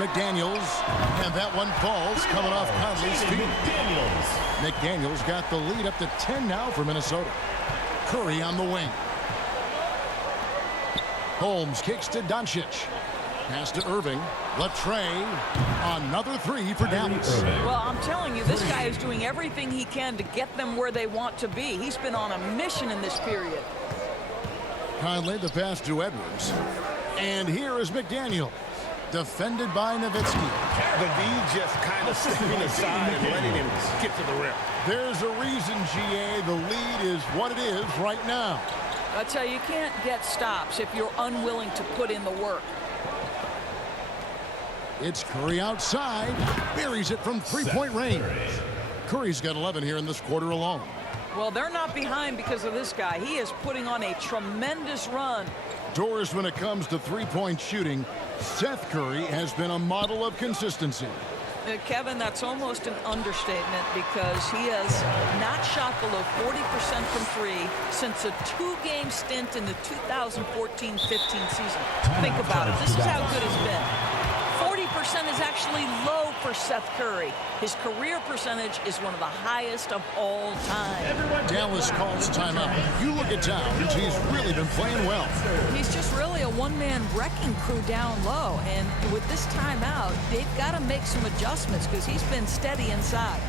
McDaniels, and that one falls coming off Conley's feet. McDaniels got the lead up to 10 now for Minnesota. Curry on the wing. Holmes kicks to Doncic. Pass to Irving. Latre. Another three for Dallas. Well, I'm telling you, this guy is doing everything he can to get them where they want to be. He's been on a mission in this period. Conley, the pass to Edwards. And here is McDaniel. Defended by Nowitzki. The D just kind of stepping aside and letting him get to the rim. There's a reason, GA, the lead is what it is right now. I tell you, you can't get stops if you're unwilling to put in the work. It's Curry outside. Buries it from three-point range. Curry's got 11 here in this quarter alone. Well, they're not behind because of this guy. He is putting on a tremendous run. Doors when it comes to three-point shooting. Seth Curry has been a model of consistency. Kevin, that's almost an understatement because he has not shot below 40% from three since a two-game stint in the 2014-15 season. Think about it. This is how good it's been. 40% is actually low for Seth Curry. His career percentage is one of the highest of all time. Dallas calls timeout. You look at Towns, he's really been playing well. He's just really a one-man wrecking crew down low. And with this timeout, they've got to make some adjustments because he's been steady inside.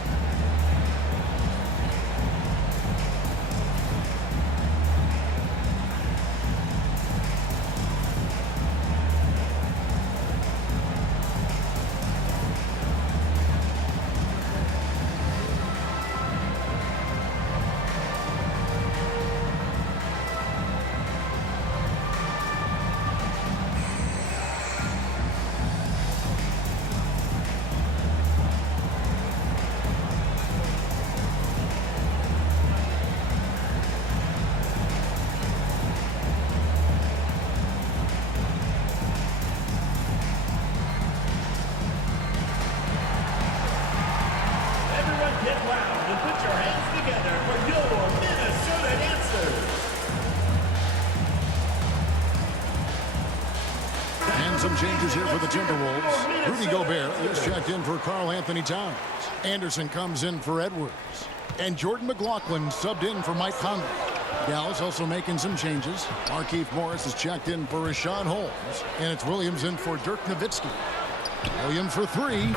Some changes here for the Timberwolves. Rudy Gobert is checked in for Karl-Anthony Towns. Anderson comes in for Edwards. And Jordan McLaughlin subbed in for Mike Conley. Dallas also making some changes. Markieff Morris is checked in for Rashawn Holmes. And it's Williams in for Dirk Nowitzki. Williams for three.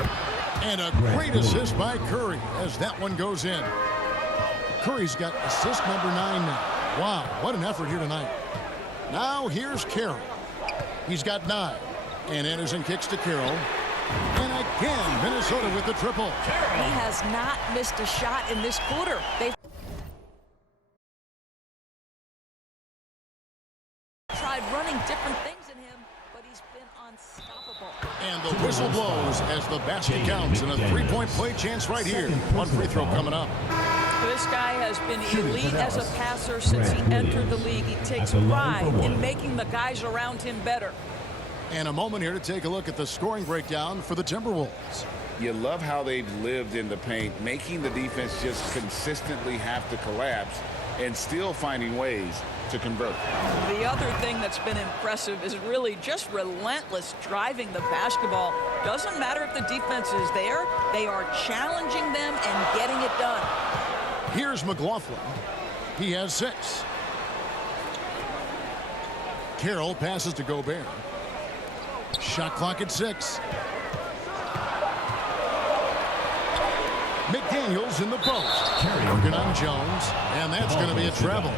And a great assist by Curry as that one goes in. Curry's got assist number 9 now. Wow, what an effort here tonight. Now here's Carroll. He's got 9. And Anderson kicks to Carroll. And again, Minnesota with the triple. He has not missed a shot in this quarter. They've tried running different things in him, but he's been unstoppable. And the whistle blows as the basket counts and a three-point play chance right here. One free throw coming up. This guy has been elite as a passer since he entered the league. He takes pride in making the guys around him better. And a moment here to take a look at the scoring breakdown for the Timberwolves. You love how they've lived in the paint, making the defense just consistently have to collapse and still finding ways to convert. The other thing that's been impressive is really just relentless driving the basketball. Doesn't matter if the defense is there, they are challenging them and getting it done. Here's McLaughlin. He has 6. Carroll passes to Gobert. Shot clock at 6. McDaniels in the post. Working on Jones. And that's going to be a travel.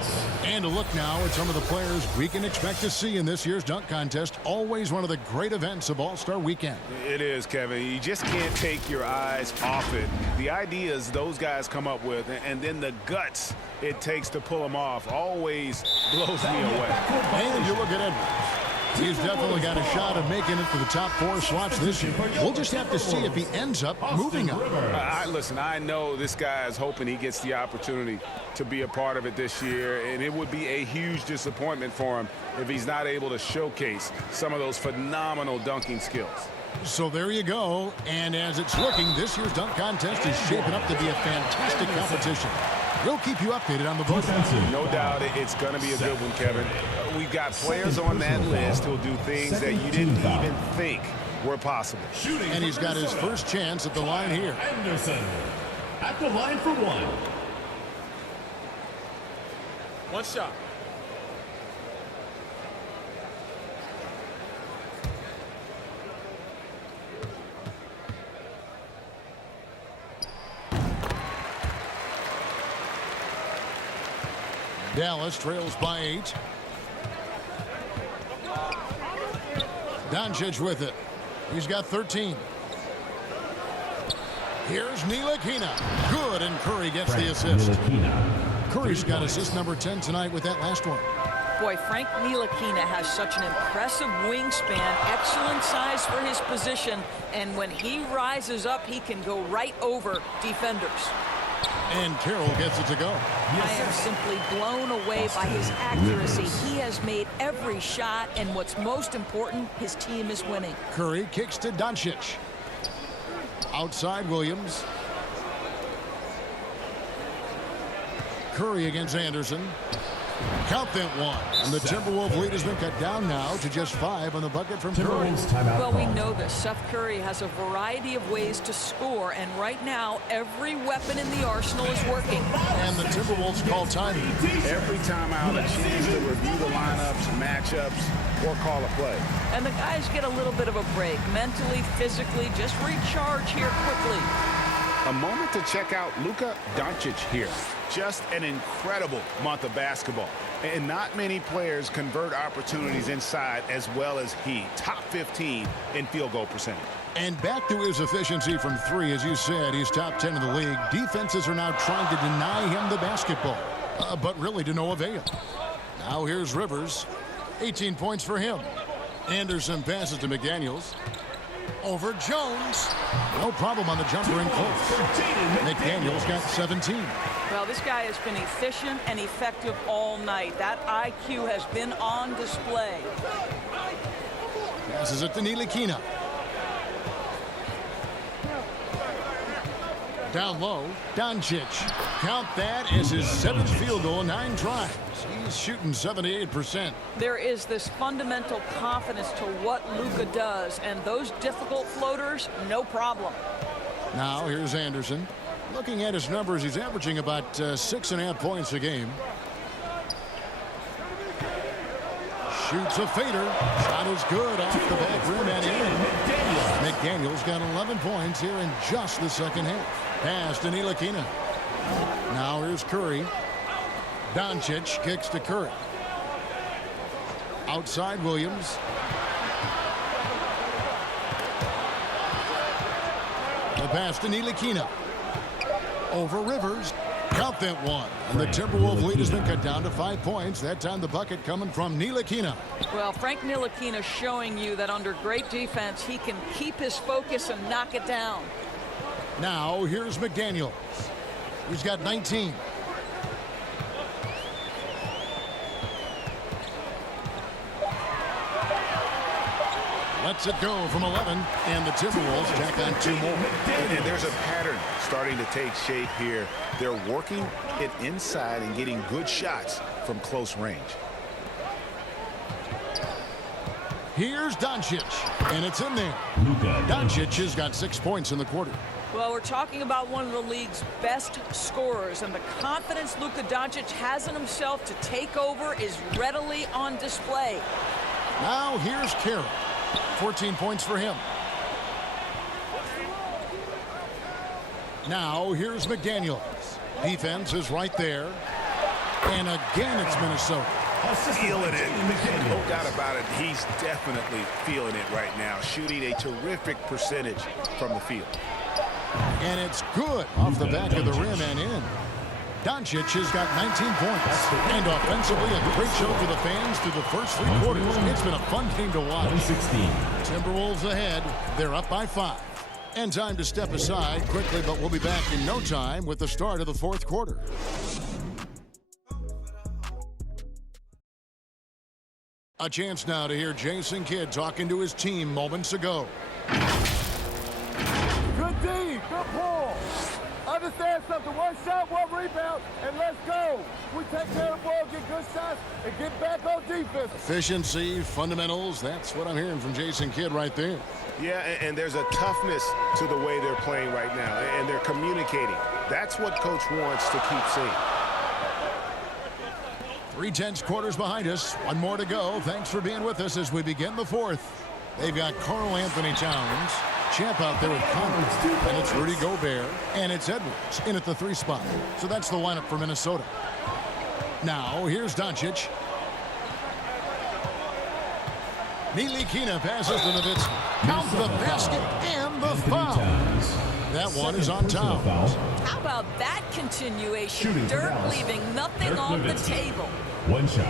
And a look now at some of the players we can expect to see in this year's dunk contest. Always one of the great events of All-Star Weekend. It is, Kevin. You just can't take your eyes off it. The ideas those guys come up with and then the guts it takes to pull them off always blows me away. And you look at Edwards. He's definitely got a shot of making it to the top 4 slots this year. We'll just have to see if he ends up moving up. Listen, I know this guy is hoping he gets the opportunity to be a part of it this year, and it would be a huge disappointment for him if he's not able to showcase some of those phenomenal dunking skills. So there you go. And as it's looking, this year's dunk contest is shaping up to be a fantastic competition. We'll keep you updated on the vote. No doubt it's going to be a good one, Kevin. We've got players on that list who'll do things that you didn't even think where possible. And he's got his first chance at the line here. Anderson at the line for one. One shot. Dallas trails by 8. Doncic with it. He's got 13. Here's Ntilikina. Good, and Curry gets the assist. Curry's got assist number 10 tonight with that last one. Boy, Frank Ntilikina has such an impressive wingspan, excellent size for his position, and when he rises up, he can go right over defenders. And Carroll gets it to go. I am simply blown away by his accuracy. He has made every shot, and what's most important, his team is winning. Curry kicks to Doncic. Outside Williams. Curry against Anderson. Count that one. And the Timberwolves lead has been cut down now to just 5 on the bucket from Curry. Well, we know this. Seth Curry has a variety of ways to score, and right now, every weapon in the arsenal is working. And the Timberwolves call time. Every time out, a chance to review the lineups, matchups, or call a play. And the guys get a little bit of a break, mentally, physically, just recharge here quickly. A moment to check out Luka Doncic here. Just an incredible month of basketball. And not many players convert opportunities inside as well as he. Top 15 in field goal percentage. And back to his efficiency from 3, as you said, he's top 10 in the league. Defenses are now trying to deny him the basketball, but really to no avail. Now here's Rivers. 18 points for him. Anderson passes to McDaniels. Over Jones. No problem on the jumper in close. McDaniels got 17. Well, this guy has been efficient and effective all night. That IQ has been on display. Passes it to Ntilikina. Down low, Doncic. Count that as his 7th field goal in 9 tries. He's shooting 78%. There is this fundamental confidence to what Luka does, and those difficult floaters, no problem. Now here's Anderson. Looking at his numbers, he's averaging about 6.5 points a game. Shoots a fader. Shot is good off the back rim and in. McDaniels got 11 points here in just the second half. Pass to Ntilikina. Now here's Curry. Doncic kicks to Curry. Outside Williams. The pass to Ntilikina. Over Rivers. Count that one. And the Timberwolves lead has been cut down to 5 points. That time the bucket coming from Ntilikina. Well, Frank Ntilikina showing you that under great defense, he can keep his focus and knock it down. Now here's McDaniels. He's got 19. Lets it go from 11, and the Timberwolves tack on 2 more. And there's a pattern starting to take shape here. They're working it inside and getting good shots from close range. Here's Doncic, and it's in there. Doncic has got 6 points in the quarter. Well, we're talking about one of the league's best scorers, and the confidence Luka Doncic has in himself to take over is readily on display. Now here's Kyrie. 14 points for him. Now here's McDaniels. Defense is right there. And again, it's Minnesota. Feeling it. No doubt about it. He's definitely feeling it right now. Shooting a terrific percentage from the field. And it's good off the back of the rim and in. Doncic has got 19 points. And offensively, a great show for the fans through the first 3 quarters. It's been a fun game to watch. Timberwolves ahead. They're up by 5. And time to step aside quickly, but we'll be back in no time with the start of the 4th quarter. A chance now to hear Jason Kidd talking to his team moments ago. Good D, good ball. Understand something. One shot, one rebound, and let's go. We take care of the ball, get good shots, and get back on defense. Efficiency, fundamentals, that's what I'm hearing from Jason Kidd right there. Yeah, and there's a toughness to the way they're playing right now, and they're communicating. That's what Coach wants to keep seeing. 3/10 quarters behind us. One more to go. Thanks for being with us as we begin the fourth. They've got Karl Anthony Towns, Champ out there with Conley, and it's Rudy Gobert, and it's Edwards in at the 3 spot. So that's the lineup for Minnesota. Now, here's Doncic. Ntilikina passes to Nowitzki. Count the basket and the foul. That one is on Towns. How about that continuation? Dirk leaving nothing on the table. One shot.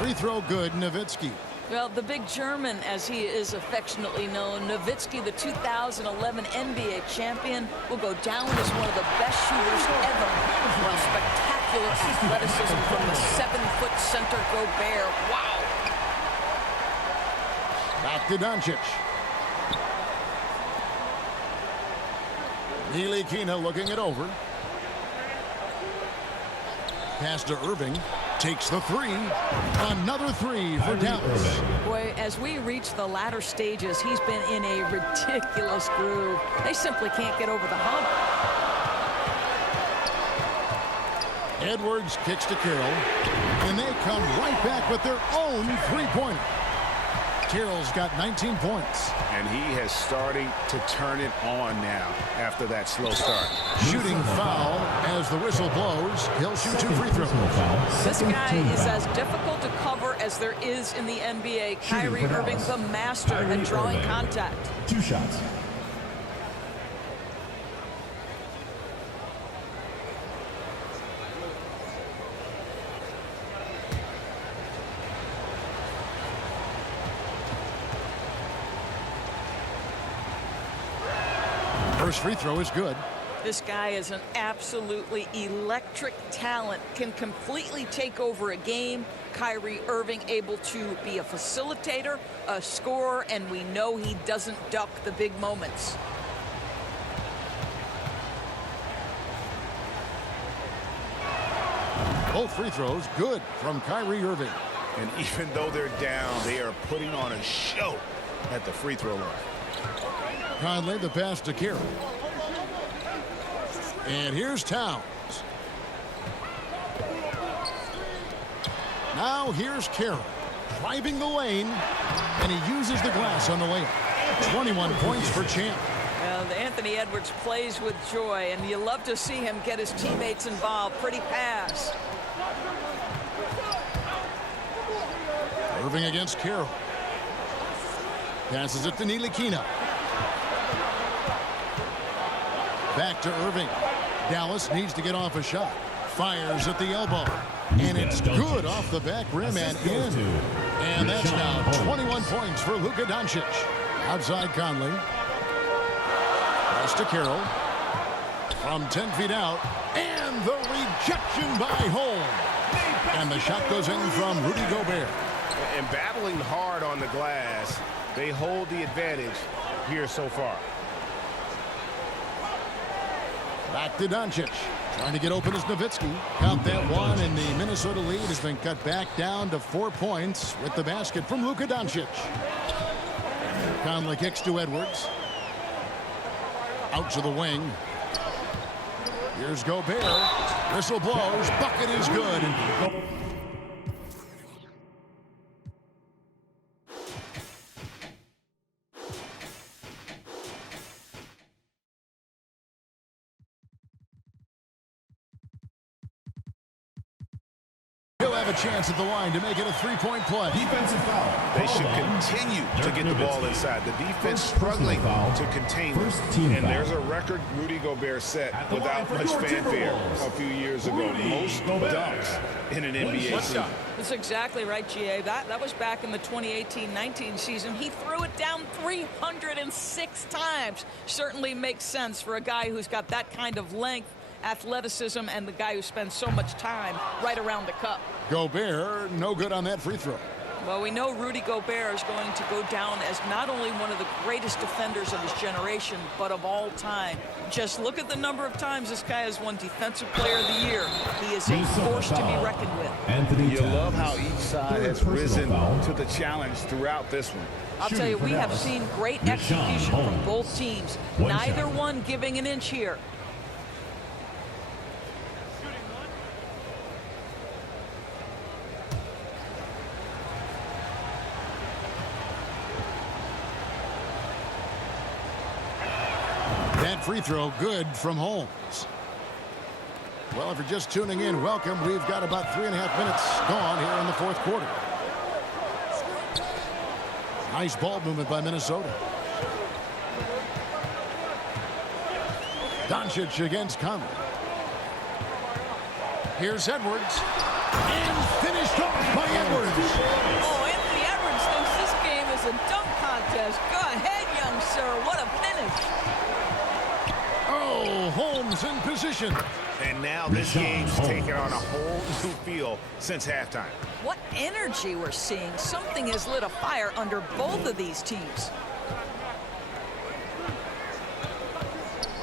Free throw good, Nowitzki. Well, the big German, as he is affectionately known, Nowitzki, the 2011 NBA champion, will go down as one of the best shooters ever. Well, spectacular athleticism from the 7-foot center Gobert. Wow. Back to Doncic. Ntilikina looking it over. Pass to Irving. Takes the 3. Another 3 for Dallas. Boy, as we reach the latter stages, he's been in a ridiculous groove. They simply can't get over the hump. Edwards kicks to Carroll, and they come right back with their own 3-pointer. Carroll's got 19 points. And he has starting to turn it on now after that slow start. Shooting foul as the whistle blows. He'll shoot 2 free throws. This guy is as difficult to cover as there is in the NBA. Kyrie Irving, the master at drawing contact. 2 shots. First free throw is good. This guy is an absolutely electric talent, can completely take over a game. Kyrie Irving able to be a facilitator, a scorer, and we know he doesn't duck the big moments. Both free throws good from Kyrie Irving. And even though they're down, they are putting on a show at the free throw line. Conley, the pass to Kyrie. And here's Towns. Now here's Kyrie, driving the lane, and he uses the glass on the layup. 21 points for Champ. Well, Anthony Edwards plays with joy, and you love to see him get his teammates involved. Pretty pass. Irving against Carroll. Passes it to Ntilikina. Back to Irving. Dallas needs to get off a shot. Fires at the elbow. And it's good off the back rim and in. And that's now 21 points for Luka Doncic. Outside Conley. Pass to Carroll. From 10 feet out. And the rejection by Holmes. And the shot goes in from Rudy Gobert. And battling hard on the glass, they hold the advantage here so far. Back to Doncic. Trying to get open is Nowitzki. Count that one, and the Minnesota lead has been cut back down to 4 points with the basket from Luka Doncic. Conley kicks to Edwards. Out to the wing. Here's Gobert. Whistle blows. Bucket is good. a chance at the line to make it a three-point play. Defensive foul. They should Called on continue to Dirk get the ball Nowitzki. inside. The defense First struggling personal foul. to contain them. First team And foul. there's a record Rudy Gobert set At the line without for much your fanfare Timberwolves, a few years ago. Rudy Most Gobert. dunks in an NBA One season. shot. That's exactly right, GA. That was back in the 2018-19 season. He threw it down 306 times. Certainly makes sense for a guy who's got that kind of length, athleticism, and the guy who spends so much time right around the cup. Gobert, no good on that free throw. Well, we know Rudy Gobert is going to go down as not only one of the greatest defenders of his generation, but of all time. Just look at the number of times this guy has won Defensive Player of the Year. He is a Minnesota force to be foul. reckoned with. Anthony You Towns. love how each side Third has personal risen foul. to the challenge throughout this one. I'll tell you, we have seen great Rashawn execution from Holmes. both teams. One Neither shot. one giving an inch here. That free throw good from Holmes. Well, if you're just tuning in, welcome. We've got about 3.5 minutes gone here in the fourth quarter. Nice ball movement by Minnesota. Doncic against Conley. Here's Edwards. And finished off by Edwards. Oh, Anthony Edwards thinks this game is a dunk contest. Go ahead, young sir. What a finish. Oh, Holmes in position. And now this Rashawn game's Holmes. taken on a whole new feel since halftime. What energy we're seeing. Something has lit a fire under both of these teams.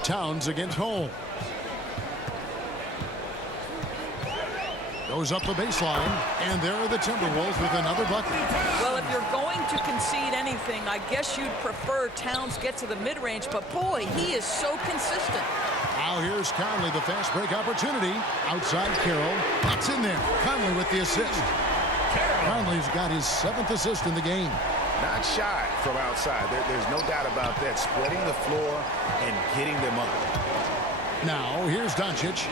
Towns against Holmes. Goes up the baseline, and there are the Timberwolves with another bucket. Well, if you're going to concede anything, I guess you'd prefer Towns get to the mid-range, but boy, he is so consistent. Now here's Conley, the fast break opportunity. Outside Carroll. That's in there. Conley with the assist. Conley's got his 7th assist in the game. Not shy from outside. There's no doubt about that. Spreading the floor and getting them up. Now here's Doncic.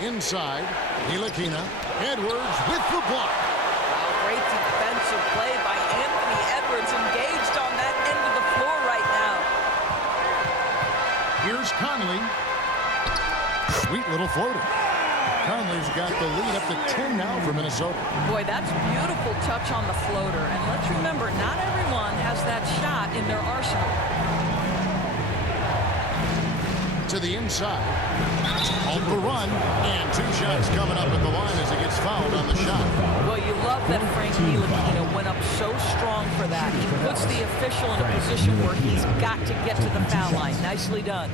Inside. Ntilikina. Edwards with the block. Wow, great defensive play by Anthony Edwards, engaged on that end of the floor right now. Here's Conley. Sweet little floater. Conley's got the lead up to 10 now for Minnesota. Boy, that's a beautiful touch on the floater. And let's remember, not everyone has that shot in their arsenal. To the inside. On the run. And 2 shots coming up at the line as he gets fouled on the shot. Well, you love that Frank Ntilikina went up so strong for that. He puts the official in a position where he's got to get to the foul line. Nicely done.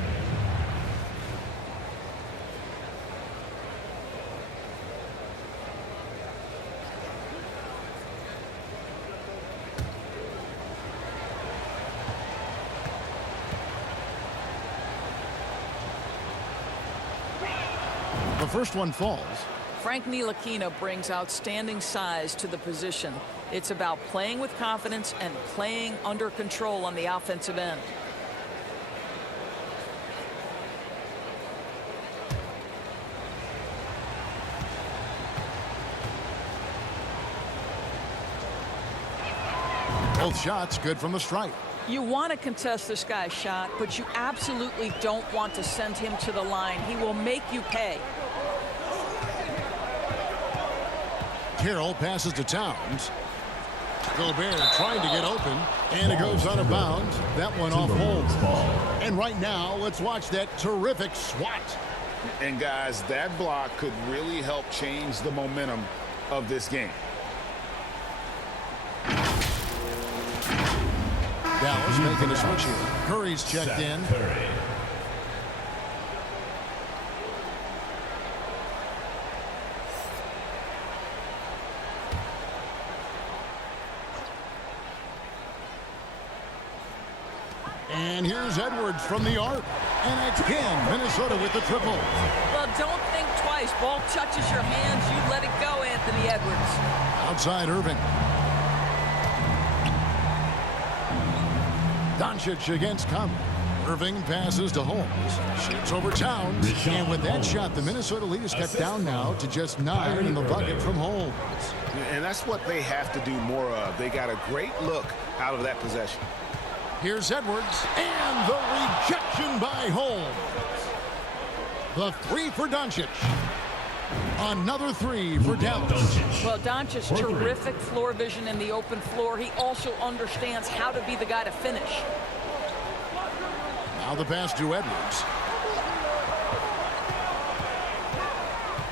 The first one falls. Frank Ntilikina brings outstanding size to the position. It's about playing with confidence and playing under control on the offensive end. Both shots good from the stripe. You want to contest this guy's shot, but you absolutely don't want to send him to the line. He will make you pay. Carroll passes to Towns. Gobert trying to get open, and it goes out of bounds. That one off Holmes. And right now, let's watch that terrific swat. And guys, that block could really help change the momentum of this game. Dallas making a switch here. Curry's checked in. Curry. And here's Edwards from the arc. And again, Minnesota with the triple. Well, don't think twice. Ball touches your hands, you let it go, Anthony Edwards. Outside Irving. Doncic against Conley. Irving passes to Holmes. Shoots over Towns. And with that shot, the Minnesota lead is cut down now to just 9 in the bucket from Holmes. And that's what they have to do more of. They got a great look out of that possession. Here's Edwards. And the rejection by Holmes. The 3 for Doncic. Another 3 for Dallas. Well, Doncic, terrific floor vision in the open floor. He also understands how to be the guy to finish. Now the pass to Edwards.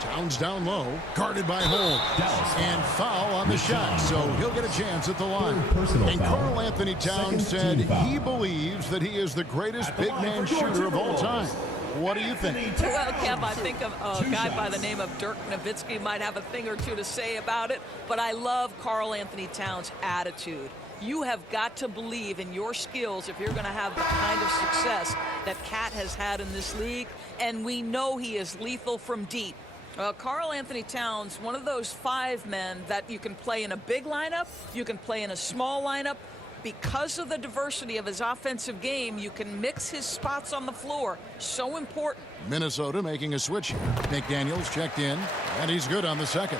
Towns down low, guarded by Holmes. And foul on the shot, so he'll get a chance at the line. And Karl Anthony Towns said he believes that he is the greatest big man shooter of all time. What do you think? Well, Kev, I think of a guy by the name of Dirk Nowitzki might have a thing or two to say about it, but I love Karl Anthony Towns' attitude. You have got to believe in your skills if you're going to have the kind of success that Cat has had in this league, and we know he is lethal from deep. Karl Anthony Towns, one of those 5 men that you can play in a big lineup, you can play in a small lineup. Because of the diversity of his offensive game, you can mix his spots on the floor. So important. Minnesota making a switch here. McDaniels checked in, and he's good on the second.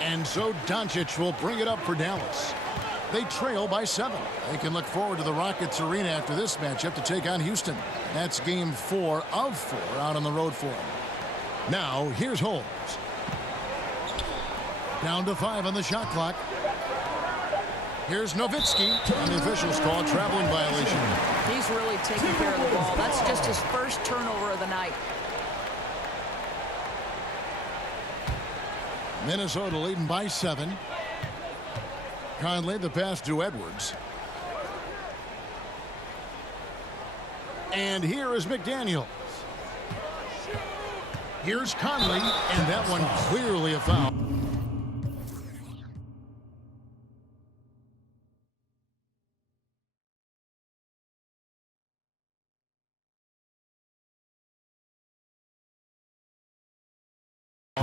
And so Doncic will bring it up for Dallas. They trail by 7. They can look forward to the Rockets arena after this matchup to take on Houston. That's game 4 of 4 out on the road for them. Now, here's Holmes. Down to 5 on the shot clock. Here's Nowitzki, and the officials call a traveling violation. He's really taking care of the ball. That's just his first turnover of the night. Minnesota leading by 7. Conley, the pass to Edwards. And here is McDaniels. Here's Conley, and that one clearly a foul.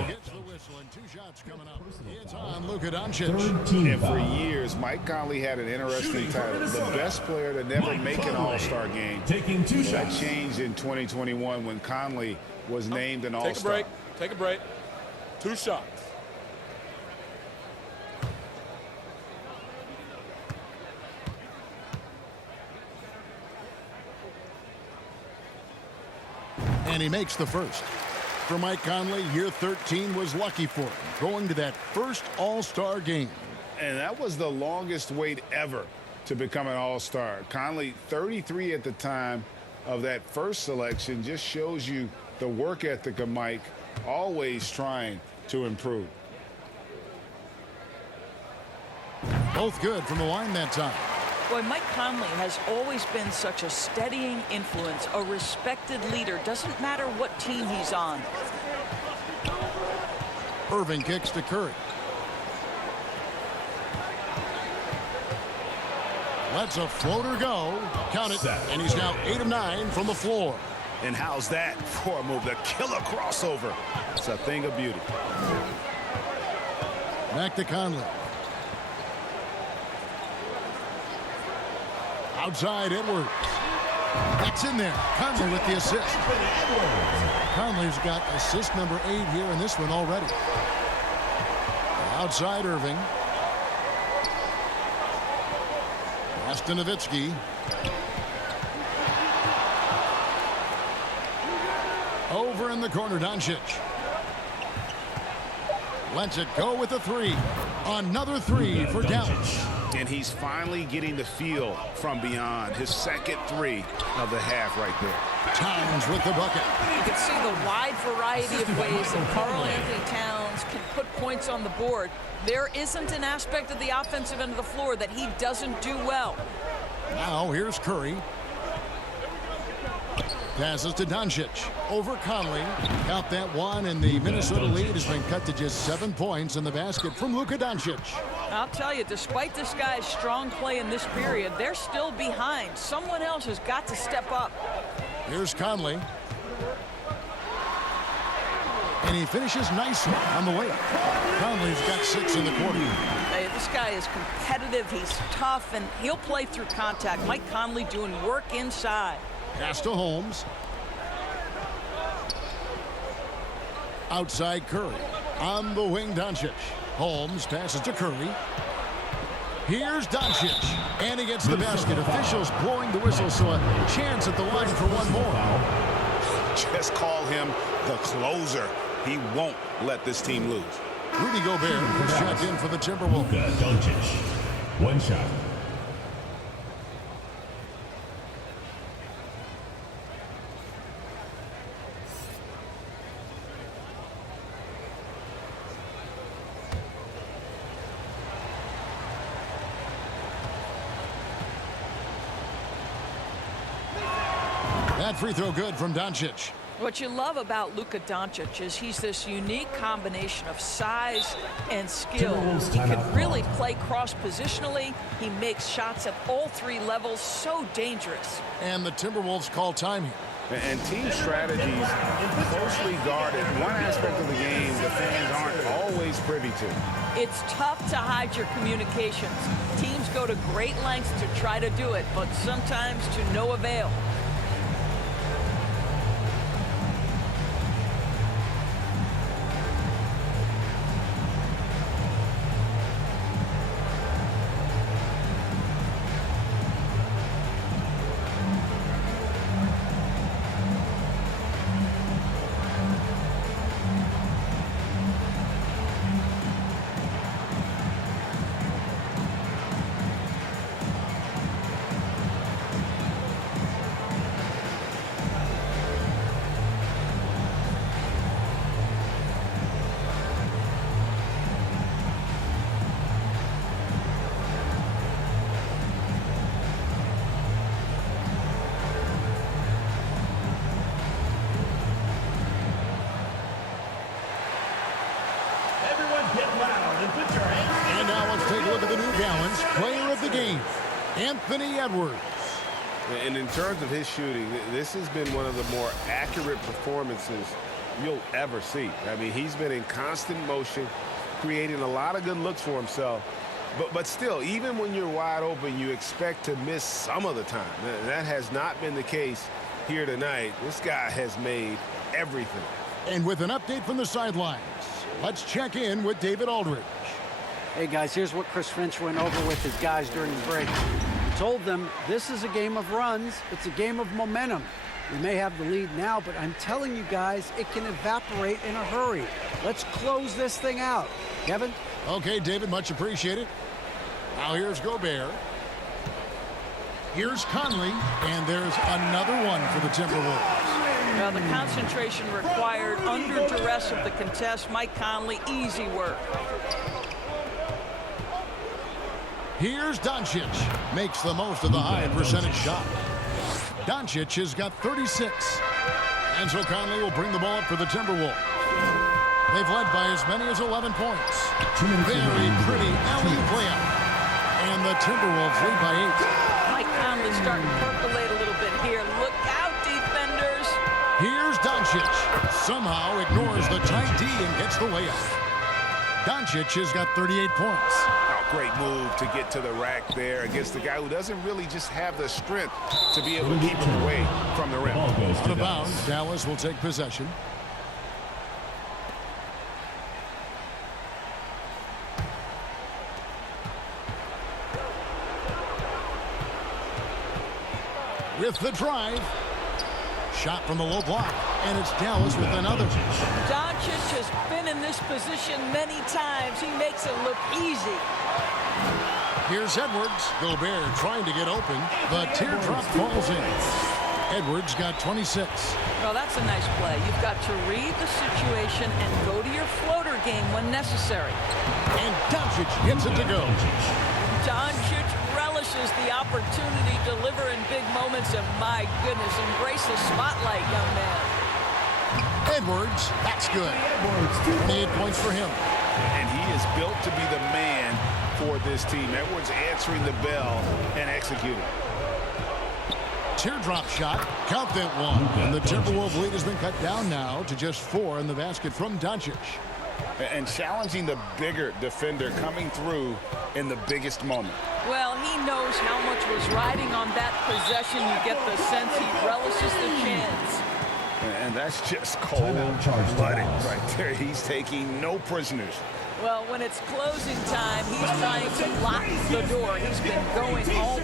Gets the whistle and 2 shots coming up. It's on Luka Doncic. And for years, Mike Conley had an interesting title. The best player to never make an All-Star game. Taking 2 That shots. changed in 2021 when Conley was named an All-Star. Take a break. 2 shots. And he makes the first. For Mike Conley, year 13 was lucky for him, going to that first All-Star game. And that was the longest wait ever to become an All-Star. Conley, 33 at the time of that first selection, just shows you the work ethic of Mike, always trying to improve. Both good from the line that time. Boy, Mike Conley has always been such a steadying influence, a respected leader. Doesn't matter what team he's on. Irving kicks to Curry. Lets a floater go. Count it. And he's now 8 of 9 from the floor. And how's that for a move? The killer crossover. It's a thing of beauty. Back to Conley. Outside Edwards. That's in there. Conley with the assist. Conley's got assist number 8 here in this one already. Outside Irving. Pass to Nowitzki. Over in the corner, Doncic. Lets it go with a 3. Another 3 for Dallas. And he's finally getting the feel from beyond. His second 3 of the half right there. Towns with the bucket. You can see the wide variety of ways that Karl Anthony Towns can put points on the board. There isn't an aspect of the offensive end of the floor that he doesn't do well. Now here's Curry. Passes to Doncic. Over Conley. Count that one, and the Minnesota lead has been cut to just 7 points in the basket from Luka Doncic. I'll tell you, despite this guy's strong play in this period, they're still behind. Someone else has got to step up. Here's Conley. And he finishes nicely on the way. Conley's got 6 in the quarter. Hey, This guy is competitive, he's tough, and he'll play through contact. Mike Conley doing work inside. Pass to Holmes. Outside Curry. On the wing, Doncic. Holmes passes to Curry. Here's Doncic. And he gets the basket. Officials blowing the whistle, so a chance at the line for one more. Just call him the closer. He won't let this team lose. Rudy Gobert is checked in for the Timberwolves. Luka Doncic. One shot. That free throw good from Doncic. What you love about Luka Doncic is he's this unique combination of size and skill. He can really play cross-positionally. He makes shots at all three levels, so dangerous. And the Timberwolves call time here. And team strategies closely guarded. One aspect of the game the fans aren't always privy to. It's tough to hide your communications. Teams go to great lengths to try to do it, but sometimes to no avail. And now let's take a look at the New Balance player of the game, Anthony Edwards. And in terms of his shooting, this has been one of the more accurate performances you'll ever see. I mean, he's been in constant motion, creating a lot of good looks for himself. But still, even when you're wide open, you expect to miss some of the time. That has not been the case here tonight. This guy has made everything. And with an update from the sidelines, let's check in with David Aldridge. Hey, guys, here's what Chris Finch went over with his guys during the break. He told them this is a game of runs. It's a game of momentum. We may have the lead now, but I'm telling you guys, it can evaporate in a hurry. Let's close this thing out. Kevin? Okay, David, much appreciated. Now here's Gobert. Here's Conley, and there's another one for the Timberwolves. Well, the concentration required under duress of the contest. Mike Conley, easy work. Here's Doncic. Makes the most of the high percentage shot. Doncic has got 36. And so Conley will bring the ball up for the Timberwolves. They've led by as many as 11 points. Very pretty alley-oop layup. And the Timberwolves lead by 8. Mike Conley starting to percolate a little bit here. Look out, defenders. Here's Doncic. Somehow ignores the tight D and gets the layup. Doncic has got 38 points. Great move to get to the rack there against the guy who doesn't really just have the strength to be able to keep him away from the rim. Out of bounds, Dallas will take possession. With the drive. Shot from the low block. And it's Dallas with another. Doncic has been in this position many times. He makes it look easy. Here's Edwards. Gobert trying to get open. The teardrop falls in. Edwards got 26. Well, that's a nice play. You've got to read the situation and go to your floater game when necessary. And Doncic gets it to go. Doncic relishes the opportunity to deliver in big moments, and my goodness, embrace the spotlight, young man. Edwards, that's good. 28 points for him. And he is built to be the man for this team. Edwards answering the bell and executing. Teardrop shot. Count that one. And the Timberwolves lead has been cut down now to just 4 in the basket from Doncic. and challenging the bigger defender coming through in the biggest moment. Well, he knows how much was riding on that possession. You get the sense he relishes the chance. And that's just cold-blooded right there. He's taking no prisoners. Well, when it's closing time, he's trying to lock the door. He's been going all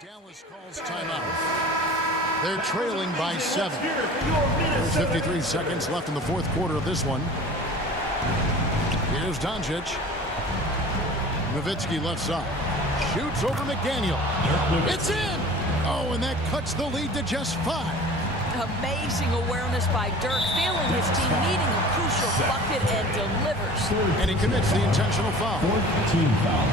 Dallas calls timeout. They're trailing by 7. There's 53 seconds left in the fourth quarter of this one. Here's Doncic. Nowitzki left side. Shoots over McDaniel. It's in! Oh, and that cuts the lead to just 5. amazing awareness by Dirk, feeling his team needing a crucial bucket and delivers. And he commits the intentional foul. Fourth team foul.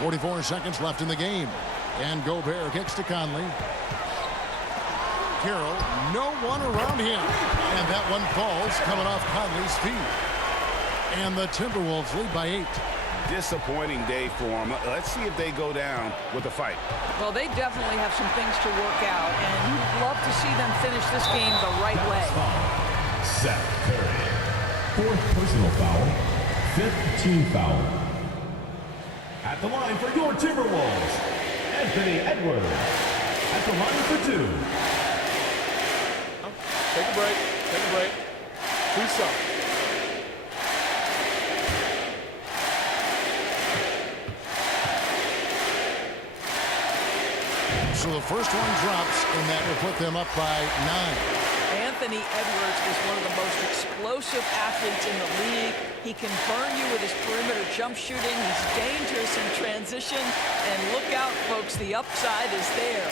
44 seconds left in the game. And Gobert kicks to Conley. Carroll, no one around him. And that one falls coming off Conley's feet. And the Timberwolves lead by 8. Disappointing day for them. Let's see if they go down with a fight. Well, they definitely have some things to work out, and you'd love to see them finish this game the right way. Seth Curry. Fourth personal foul. Fifth team foul. At the line for your Timberwolves, Anthony Edwards. At the line for 2. Take a break. Take a break. 2 shots. So the first one drops, and that will put them up by 9. Anthony Edwards is one of the most explosive athletes in the league. He can burn you with his perimeter jump shooting. He's dangerous in transition. And look out, folks, the upside is there.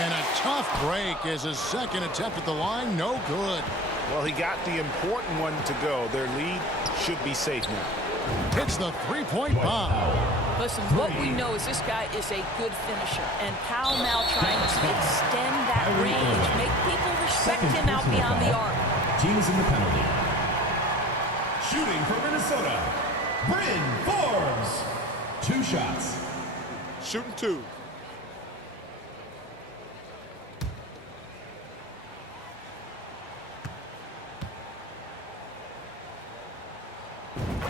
And a tough break as his second attempt at the line, no good. Well, he got the important one to go. Their lead should be safe now. Hits the three-point bomb. Listen, what we know is this guy is a good finisher. And Powell now trying to extend that range, make people respect him out beyond the arc. Teams in the penalty. Shooting for Minnesota, Bryn Forbes. 2 shots. Shooting 2.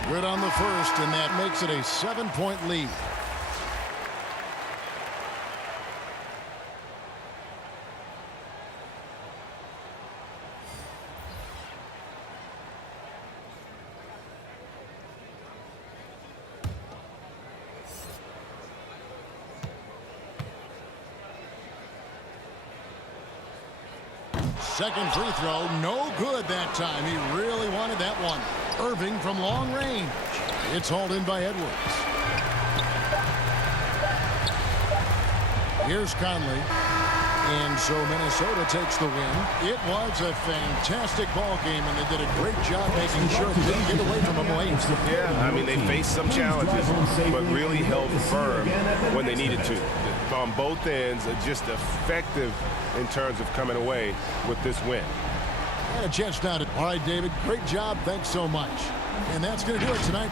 Good on the first, and that makes it a 7-point lead. Second free throw, no good that time. He really wanted that one. Irving from long range. It's hauled in by Edwards. Here's Conley. And so Minnesota takes the win. It was a fantastic ball game, and they did a great job making sure they didn't get away from them late. Yeah, I mean, they faced some challenges, but really held firm when they needed to. On both ends, just effective in terms of coming away with this win. And a chance now to... All right, David, great job. Thanks so much. And that's going to do it tonight.